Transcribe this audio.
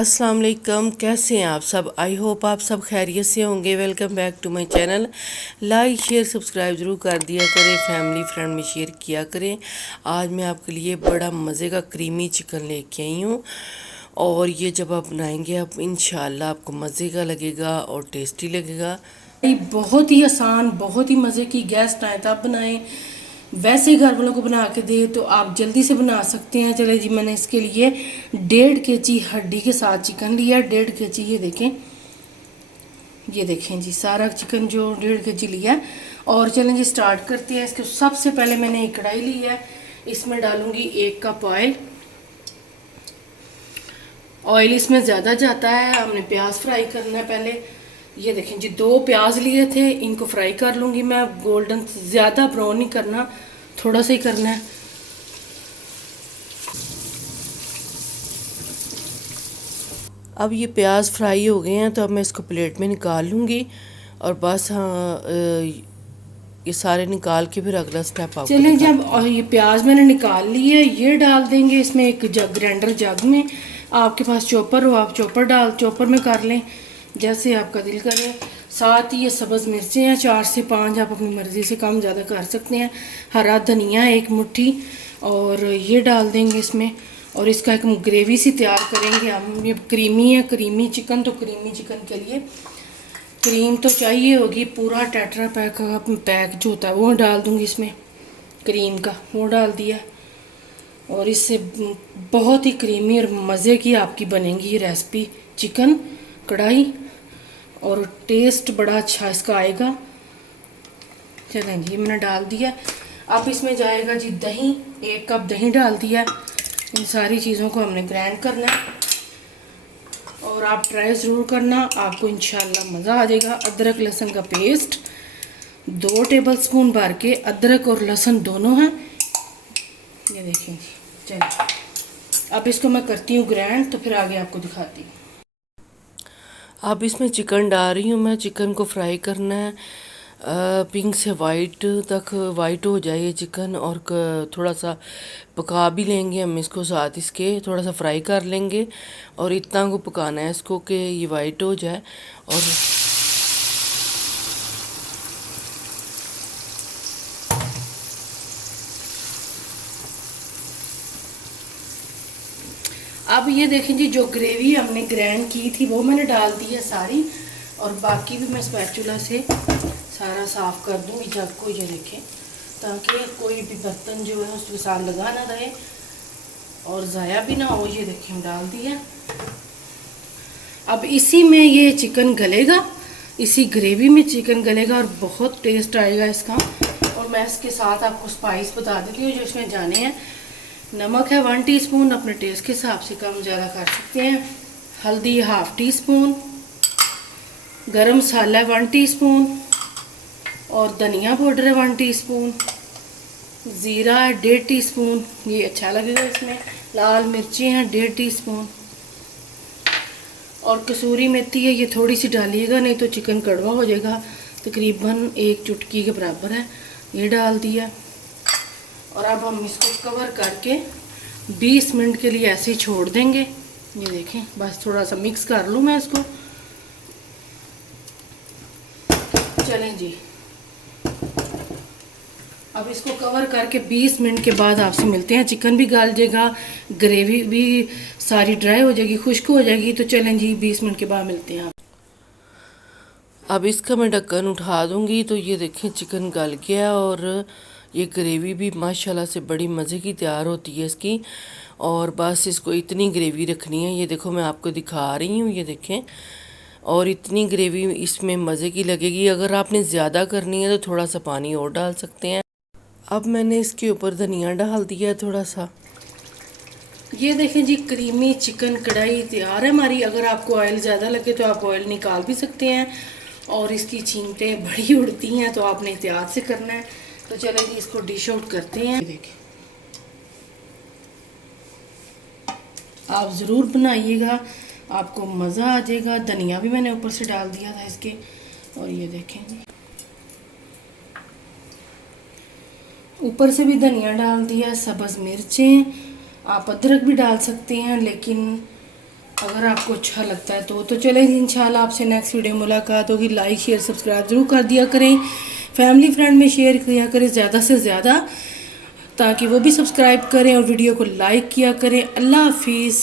अस्सलाम वालेकुम, कैसे हैं आप सब। आई होप आप सब खैरियत से होंगे। Welcome back to my channel. Like share subscribe ज़रूर कर दिया करें, फैमिली फ्रेंड में शेयर किया करें। आज मैं आपके लिए बड़ा मज़े का क्रीमी चिकन लेके आई हूँ और ये जब आप बनाएंगे आप इंशाल्लाह आपको मज़े का लगेगा और टेस्टी लगेगा। ये बहुत ही आसान, बहुत ही मज़े की। गेस्ट आए तब बनाएं, वैसे घर वालों को बना के दे तो आप जल्दी से बना सकते हैं। चले जी, मैंने इसके लिए 1.5 kg हड्डी के साथ चिकन लिया। 1.5 kg, ये देखें जी, सारा चिकन जो 1.5 kg लिया है। और चलें जी स्टार्ट करते हैं। इसके सबसे पहले मैंने एक कढ़ाई ली है, इसमें डालूंगी 1 कप ऑयल। ऑयल इसमें ज़्यादा जाता है, हमने प्याज फ्राई करना है पहले। ये देखें जी, 2 प्याज लिए थे, इनको फ्राई कर लूँगी मैं। गोल्डन, ज़्यादा ब्राउन नहीं करना, थोड़ा सा ही करना है। अब ये प्याज फ्राई हो गए हैं तो अब मैं इसको प्लेट में निकाल लूँगी और बस ये सारे निकाल के फिर अगला स्टेप आपको चलें, जब दिखाती हूँ। ये प्याज मैंने निकाल ली है, ये डाल देंगे इसमें एक जग, ग्राइंडर जग में। आपके पास चॉपर हो, आप चॉपर में कर लें, जैसे आपका दिल करे। साथ ही ये सब्ज़ मिर्चें हैं 4 से 5, आप अपनी मर्ज़ी से कम ज़्यादा कर सकते हैं। हरा धनिया 1 मुट्ठी, और ये डाल देंगे इसमें। और इसका एक ग्रेवी सी तैयार करेंगे हम। ये क्रीमी है, क्रीमी चिकन, तो क्रीमी चिकन के लिए क्रीम तो चाहिए होगी। पूरा टेट्रा पैक का पैक जो होता है वो डाल दूंगी इसमें, क्रीम का वो डाल दिया। और इससे बहुत ही क्रीमी और मज़े की आपकी बनेगी ये रेसिपी, चिकन कढ़ाई, और टेस्ट बड़ा अच्छा इसका आएगा। चलें जी, मैंने डाल दिया। अब इसमें जाएगा जी दही, 1 कप दही डाल दिया। इन सारी चीज़ों को हमने ग्राइंड करना है और आप ट्राई ज़रूर करना, आपको इंशाल्लाह मज़ा आ जाएगा। अदरक लहसुन का पेस्ट 2 टेबलस्पून भर के, अदरक और लहसुन दोनों हैं, ये देखें जी। चलिए अब इसको मैं करती हूँ ग्राइंड, तो फिर आगे आपको दिखाती हूँ। अब इसमें चिकन डाल रही हूँ मैं। चिकन को फ्राई करना है पिंक से वाइट तक, वाइट हो जाए ये चिकन। और थोड़ा सा पका भी लेंगे हम इसको, साथ इसके थोड़ा सा फ्राई कर लेंगे। और इतना को पकाना है इसको कि ये वाइट हो जाए। और अब ये देखें जी, जो ग्रेवी हमने ग्राइंड की थी वो मैंने डाल दी है सारी, और बाकी भी मैं स्पैचुला से सारा साफ़ कर दूँगी जग को। ये देखें, ताकि कोई भी बर्तन जो है उसके साथ लगा ना रहे और ज़ाया भी ना हो। ये देखें, हम डाल दिया। अब इसी में ये चिकन गलेगा, इसी ग्रेवी में चिकन गलेगा और बहुत टेस्ट आएगा इसका। और मैं इसके साथ आपको स्पाइस बता देती हूँ जो इसमें जाने हैं। नमक है 1 टीस्पून, अपने टेस्ट के हिसाब से कम ज़्यादा कर सकते हैं। हल्दी 1/2 टीस्पून, गरम मसाला है 1 टीस्पून, और धनिया पाउडर है 1 टीस्पून, ज़ीरा है 1.5 टीस्पून, ये अच्छा लगेगा इसमें। लाल मिर्ची हैं 1.5 टीस्पून, और कसूरी मेथी है, ये थोड़ी सी डालिएगा नहीं तो चिकन कड़वा हो जाएगा। तकरीबन 1 चुटकी के बराबर है, ये डाल दिया। और अब हम इसको कवर करके 20 मिनट के लिए ऐसे ही छोड़ देंगे। ये देखें, बस थोड़ा सा मिक्स कर लूँ मैं इसको। चलें जी, अब इसको कवर करके 20 मिनट के बाद आपसे मिलते हैं। चिकन भी गल जाएगा, ग्रेवी भी सारी ड्राई हो जाएगी, खुश्क हो जाएगी। तो चलें जी, 20 मिनट के बाद मिलते हैं। अब इसका मैं ढक्कन उठा दूंगी तो ये देखें चिकन गल गया और ये ग्रेवी भी माशाल्लाह से बड़ी मज़े की तैयार होती है इसकी। और बस इसको इतनी ग्रेवी रखनी है, ये देखो मैं आपको दिखा रही हूँ, ये देखें। और इतनी ग्रेवी इसमें मज़े की लगेगी। अगर आपने ज़्यादा करनी है तो थोड़ा सा पानी और डाल सकते हैं। अब मैंने इसके ऊपर धनिया डाल दिया थोड़ा सा। ये देखें जी, क्रीमी चिकन कढ़ाई तैयार है हमारी। अगर आपको ऑयल ज़्यादा लगे तो आप ऑयल निकाल भी सकते हैं, और इसकी छींटें बड़ी उड़ती हैं तो आपने एहतियात से करना है। तो चलें जी, इसको डिश आउट करते हैं। देखें, आप ज़रूर बनाइएगा, आपको मज़ा आ जाएगा। धनिया भी मैंने ऊपर से डाल दिया था इसके। और ये देखें जी, ऊपर से भी धनिया डाल दिया, सब्ज़ मिर्चें, आप अदरक भी डाल सकते हैं, लेकिन अगर आपको अच्छा लगता है तो चलें इंशाल्लाह आपसे नेक्स्ट वीडियो में मुलाकात होगी। लाइक शेयर सब्सक्राइब ज़रूर कर दिया करें, फैमिली फ्रेंड में शेयर किया करें ज़्यादा से ज़्यादा, ताकि वो भी सब्सक्राइब करें और वीडियो को लाइक किया करें। अल्लाह हाफिज़।